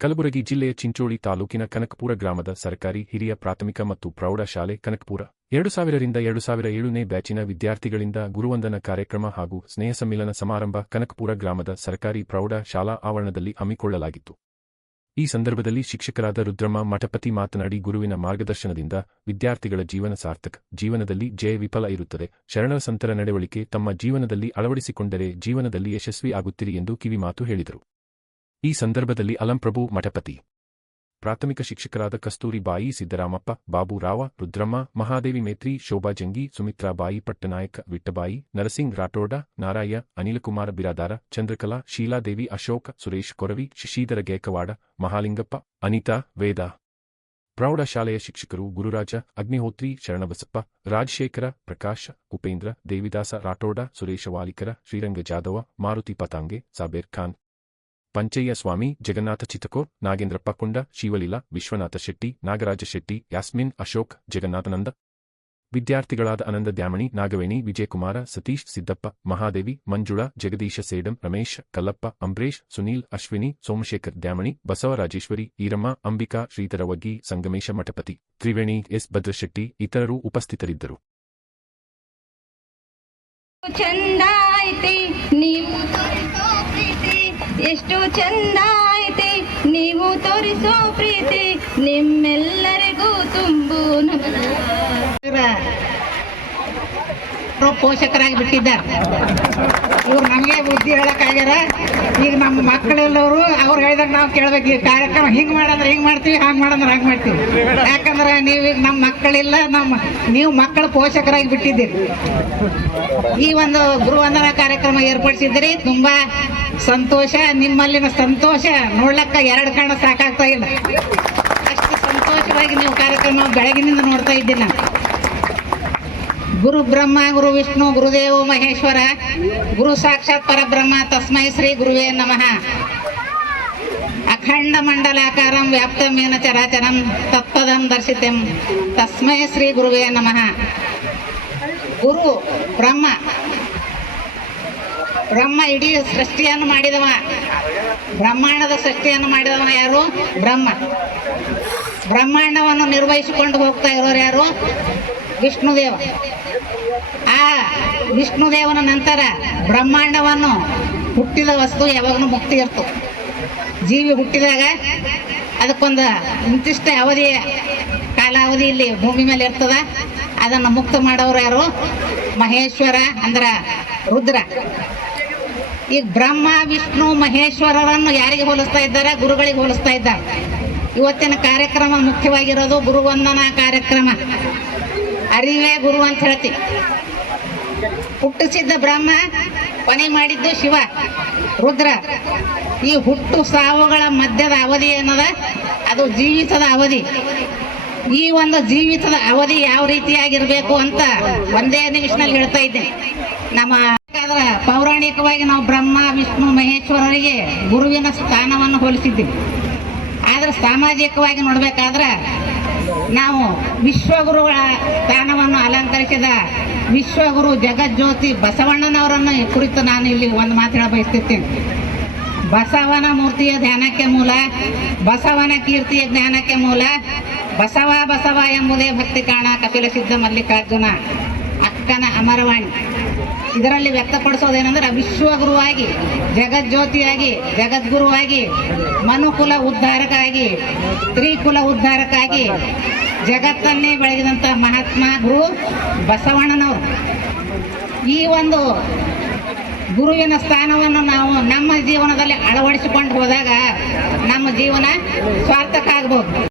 ಕಲಬುರಗಿ ಜಿಲ್ಲೆಯ ಚಿಂಚೋಳಿ ತಾಲೂಕಿನ ಕನಕಪುರ ಗ್ರಾಮದ ಸರ್ಕಾರಿ ಹಿರಿಯ ಪ್ರಾಥಮಿಕ ಮತ್ತು ಪ್ರೌಢ ಶಾಲೆ ಕನಕಪುರ 2000ರಿಂದ 2007ನೇ ಬ್ಯಾಚಿನ ವಿದ್ಯಾರ್ಥಿಗಳಿಂದ ಗುರುವಂದನ ಕಾರ್ಯಕ್ರಮ ಹಾಗೂ ಸ್ನೇಹ ಸಮ್ಮಿಲನ ಸಮಾರಂಭ ಕನಕಪುರ ಗ್ರಾಮದ ಸರ್ಕಾರಿ ಪ್ರೌಢ ಶಾಲಾ ಆವರಣದಲ್ಲಿ ಹಮ್ಮಿಕೊಳ್ಳಲಾಗಿತ್ತು. ಈ ಸಂದರ್ಭದಲ್ಲಿ ಶಿಕ್ಷಕರಾದ ರುದ್ರಮ್ಮ ಮಠಪತಿ ಮಾತನಾಡಿ, ಗುರುವಿನ ಮಾರ್ಗದರ್ಶನದಿಂದ ವಿದ್ಯಾರ್ಥಿಗಳ ಜೀವನ ಸಾರ್ಥಕ, ಜೀವನದಲ್ಲಿ ಜಯ ವಿಫಲ ಇರುತ್ತದೆ. ಶರಣರ ಸಂತರ ನಡವಳಿಕೆ ತಮ್ಮ ಜೀವನದಲ್ಲಿ ಅಳವಡಿಸಿಕೊಂಡರೆ ಜೀವನದಲ್ಲಿ ಯಶಸ್ವಿ ಆಗುತ್ತೀರಿ ಎಂದು ಕಿವಿಮಾತು ಹೇಳಿದರು. ಈ ಸಂದರ್ಭದಲ್ಲಿ ಅಲಂಪ್ರಭು ಮಠಪತಿ, ಪ್ರಾಥಮಿಕ ಶಿಕ್ಷಕರಾದ ಕಸ್ತೂರಿ ಬಾಯಿ, ಸಿದ್ದರಾಮಪ್ಪ, ಬಾಬು ರಾವ, ರುದ್ರಮ್ಮ, ಮಹಾದೇವಿ ಮೇತ್ರಿ, ಶೋಭಾ ಜಂಗಿ, ಸುಮಿತ್ರಾ ಬಾಯಿ, ಪಟ್ಟನಾಯಕ, ವಿಟ್ಟಬಾಯಿ, ನರಸಿಂಗ್ ರಾಠೋಡ, ನಾರಾಯ, ಅನಿಲಕುಮಾರ ಬಿರಾದಾರ, ಚಂದ್ರಕಲಾ, ಶೀಲಾದೇವಿ, ಅಶೋಕ, ಸುರೇಶ್ ಕೊರವಿ, ಶಶಿಧರ ಗೇಕವಾಡ, ಮಹಾಲಿಂಗಪ್ಪ, ಅನಿತಾ, ವೇದ. ಪ್ರೌಢ ಶಾಲೆಯ ಶಿಕ್ಷಕರು ಗುರುರಾಜ, ಅಗ್ನಿಹೋತ್ರಿ, ಶರಣಬಸಪ್ಪ, ರಾಜಶೇಖರ, ಪ್ರಕಾಶ, ಉಪೇಂದ್ರ, ದೇವಿದಾಸ ರಾಠೋಡ, ಸುರೇಶ ವಾಲಿಕರ, ಶ್ರೀರಂಗ ಜಾದವ, ಮಾರುತಿ ಪತಾಂಗೆ, ಸಾಬೇರ್ ಖಾನ್, ಪಂಚಯ್ಯ ಸ್ವಾಮಿ, ಜಗನ್ನಾಥ ಚಿತಕೋರ್, ನಾಗೇಂದ್ರಪ್ಪ ಕೊಂಡ, ಶಿವಲೀಲಾ, ವಿಶ್ವನಾಥ ಶೆಟ್ಟಿ, ನಾಗರಾಜ ಶೆಟ್ಟಿ, ಯಾಸ್ಮಿನ್, ಅಶೋಕ್, ಜಗನ್ನಾಥನಂದ. ವಿದ್ಯಾರ್ಥಿಗಳಾದ ಆನಂದ ದ್ಯಾಮಣಿ, ನಾಗವೇಣಿ, ವಿಜಯಕುಮಾರ, ಸತೀಶ್, ಸಿದ್ದಪ್ಪ, ಮಹಾದೇವಿ, ಮಂಜುಳಾ, ಜಗದೀಶ ಸೇಡಂ, ರಮೇಶ್, ಕಲ್ಲಪ್ಪ, ಅಂಬರೀಶ್, ಸುನೀಲ್, ಅಶ್ವಿನಿ, ಸೋಮಶೇಖರ್ ದ್ಯಾಮಣಿ, ಬಸವರಾಜೇಶ್ವರಿ, ಈರಮ್ಮ, ಅಂಬಿಕಾ, ಶ್ರೀಧರ ವಗ್ಗಿ, ಸಂಗಮೇಶ ಮಠಪತಿ, ತ್ರಿವೇಣಿ, ಎಸ್ ಭದ್ರಶೆಟ್ಟಿ ಇತರರು ಉಪಸ್ಥಿತರಿದ್ದರು. ಎಷ್ಟು ಚಂದ ಐತಿ ನೀವು ತೋರಿಸೋ ಪ್ರೀತಿ, ನಿಮ್ಮೆಲ್ಲರಿಗೂ ತುಂಬು ಪೋಷಕರಾಗಿ ಬಿಟ್ಟಿದ್ದಾರೆ. ಇವ್ರು ನಮಗೆ ಬುದ್ಧಿ ಹೇಳಕ್ಕಾಗ್ಯಾರ. ಈಗ ನಮ್ಮ ಮಕ್ಕಳೆಲ್ಲವರು ಅವ್ರು ಹೇಳಿದಾಗ ನಾವು ಕೇಳ್ಬೇಕು, ಈ ಕಾರ್ಯಕ್ರಮ ಹಿಂಗೆ ಮಾಡಂದ್ರೆ ಹಿಂಗೆ ಮಾಡ್ತೀವಿ, ಹಂಗೆ ಮಾಡಂದ್ರೆ ಹಂಗೆ ಮಾಡ್ತೀವಿ. ಯಾಕಂದ್ರೆ ನೀವೀಗ ನಮ್ಮ ಮಕ್ಕಳಿಲ್ಲ, ನೀವು ಮಕ್ಕಳ ಪೋಷಕರಾಗಿ ಬಿಟ್ಟಿದ್ದೀರಿ. ಈ ಒಂದು ಗುರುವಂದನಾ ಕಾರ್ಯಕ್ರಮ ಏರ್ಪಡಿಸಿದ್ದೀರಿ, ತುಂಬಾ ಸಂತೋಷ. ನಿಮ್ಮಲ್ಲಿನ ಸಂತೋಷ ನೋಡ್ಲಕ್ಕ ಎರಡು ಕಣ್ಣು ಸಾಕಾಗ್ತಾ ಇಲ್ಲ, ಅಷ್ಟು ಸಂತೋಷವಾಗಿ ನೀವು ಕಾರ್ಯಕ್ರಮ ಬೆಳಗಿನಿಂದ ನೋಡ್ತಾ ಇದ್ದೀನಿ ನಾನು. ಗುರು ಬ್ರಹ್ಮ, ಗುರು ವಿಷ್ಣು, ಗುರುದೇವೋ ಮಹೇಶ್ವರ, ಗುರು ಸಾಕ್ಷಾತ್ ಪರಬ್ರಹ್ಮ, ತಸ್ಮೈ ಶ್ರೀ ಗುರುವೇ ನಮಃ. ಅಖಂಡ ಮಂಡಲಾಕಾರಂ ವ್ಯಾಪ್ತಂ ಯೇನ ಚರಾಚರಂ ತತ್ಪದಂ ದರ್ಶಿತಂ ತಸ್ಮೈ ಶ್ರೀ ಗುರುವೇ ನಮಃ. ಗುರು ಬ್ರಹ್ಮ, ಬ್ರಹ್ಮ ಇಡೀ ಸೃಷ್ಟಿಯನ್ನು ಮಾಡಿದವ, ಬ್ರಹ್ಮಾಂಡದ ಸೃಷ್ಟಿಯನ್ನು ಮಾಡಿದವ ಯಾರು? ಬ್ರಹ್ಮ. ಬ್ರಹ್ಮಾಂಡವನ್ನು ನಿರ್ವಹಿಸಿಕೊಂಡು ಹೋಗ್ತಾ ಇರೋರು ಯಾರು? ವಿಷ್ಣುದೇವ. ಆ ವಿಷ್ಣುದೇವನ ನಂತರ ಬ್ರಹ್ಮಾಂಡವನ್ನು ಹುಟ್ಟಿದ ವಸ್ತು ಯಾವಾಗಲೂ ಮುಕ್ತಿ ಇರ್ತು. ಜೀವಿ ಹುಟ್ಟಿದಾಗ ಅದಕ್ಕೊಂದು ಇಂತಿಷ್ಟ ಅವಧಿ ಕಾಲಾವಧಿ ಇಲ್ಲಿ ಭೂಮಿ ಮೇಲೆ ಇರ್ತದ. ಅದನ್ನು ಮುಕ್ತ ಮಾಡೋರು ಯಾರು? ಮಹೇಶ್ವರ, ಅಂದ್ರ ರುದ್ರ. ಈಗ ಬ್ರಹ್ಮ, ವಿಷ್ಣು, ಮಹೇಶ್ವರರನ್ನು ಯಾರಿಗೆ ಹೋಲಿಸ್ತಾ ಇದ್ದಾರೆ? ಗುರುಗಳಿಗೆ ಹೋಲಿಸ್ತಾ ಇದ್ದಾರೆ. ಇವತ್ತಿನ ಕಾರ್ಯಕ್ರಮ ಮುಖ್ಯವಾಗಿರೋದು ಗುರುವಂದನಾ ಕಾರ್ಯಕ್ರಮ. ಅರಿವೇ ಗುರು ಅಂತ ಹೇಳ್ತೀವಿ. ಹುಟ್ಟಿಸಿದ್ದ ಬ್ರಹ್ಮ, ಕೊನೆ ಮಾಡಿದ್ದು ಶಿವ, ರುದ್ರ. ಈ ಹುಟ್ಟು ಸಾವುಗಳ ಮಧ್ಯದ ಅವಧಿ ಏನದ? ಅದು ಜೀವಿತದ ಅವಧಿ. ಈ ಒಂದು ಜೀವಿತದ ಅವಧಿ ಯಾವ ರೀತಿಯಾಗಿರ್ಬೇಕು ಅಂತ ಒಂದೇ ನಿಮಿಷದಲ್ಲಿ ಹೇಳ್ತಾ ಇದ್ದೇನೆ. ನಮ್ಮ ಪೌರಾಣಿಕವಾಗಿ ನಾವು ಬ್ರಹ್ಮ, ವಿಷ್ಣು, ಮಹೇಶ್ವರರಿಗೆ ಗುರುವಿನ ಸ್ಥಾನವನ್ನು ಹೋಲಿಸಿದ್ದೀವಿ. ಆದ್ರೆ ಸಾಮಾಜಿಕವಾಗಿ ನೋಡ್ಬೇಕಾದ್ರೆ ನಾವು ವಿಶ್ವಗುರುಗಳ ಸ್ಥಾನವನ್ನು ಅಲಂಕರಿಸಿದ ವಿಶ್ವಗುರು ಜಗಜ್ಯೋತಿ ಬಸವಣ್ಣನವರನ್ನು ಕುರಿತು ನಾನು ಇಲ್ಲಿ ಒಂದು ಮಾತು ಹೇಳ ಬಯಸ್ತಿರ್ತೀನಿ. ಬಸವನ ಮೂರ್ತಿಯ ಧ್ಯಾನಕ್ಕೆ ಮೂಲ, ಬಸವನ ಕೀರ್ತಿಯ ಜ್ಞಾನಕ್ಕೆ ಮೂಲ, ಬಸವ ಬಸವ ಎಂಬುದೇ ಭಕ್ತಿ ಕಾಣ ಕಪಿಲ ಸಿದ್ಧ ಮಲ್ಲಿಕಾರ್ಜುನ ಅಕ್ಕನ ಅಮರವಾಣಿ. ಇದರಲ್ಲಿ ವ್ಯಕ್ತಪಡಿಸೋದೇನೆಂದ್ರೆ ವಿಶ್ವಗುರುವಾಗಿ, ಜಗಜ್ಯೋತಿಯಾಗಿ, ಜಗದ್ಗುರುವಾಗಿ, ಮನುಕುಲ ಉದ್ಧಾರಕ್ಕಾಗಿ, ತ್ರಿಕುಲ ಉದ್ಧಾರಕ್ಕಾಗಿ ಜಗತ್ತನ್ನೇ ಬೆಳಗಿದಂಥ ಮಹಾತ್ಮ ಗುರು ಬಸವಣ್ಣನವರು. ಈ ಒಂದು ಗುರುವಿನ ಸ್ಥಾನವನ್ನು ನಾವು ನಮ್ಮ ಜೀವನದಲ್ಲಿ ಅಳವಡಿಸಿಕೊಂಡು ಹೋದಾಗ ನಮ್ಮ ಜೀವನ ಸಾರ್ಥಕ ಆಗ್ಬೋದು.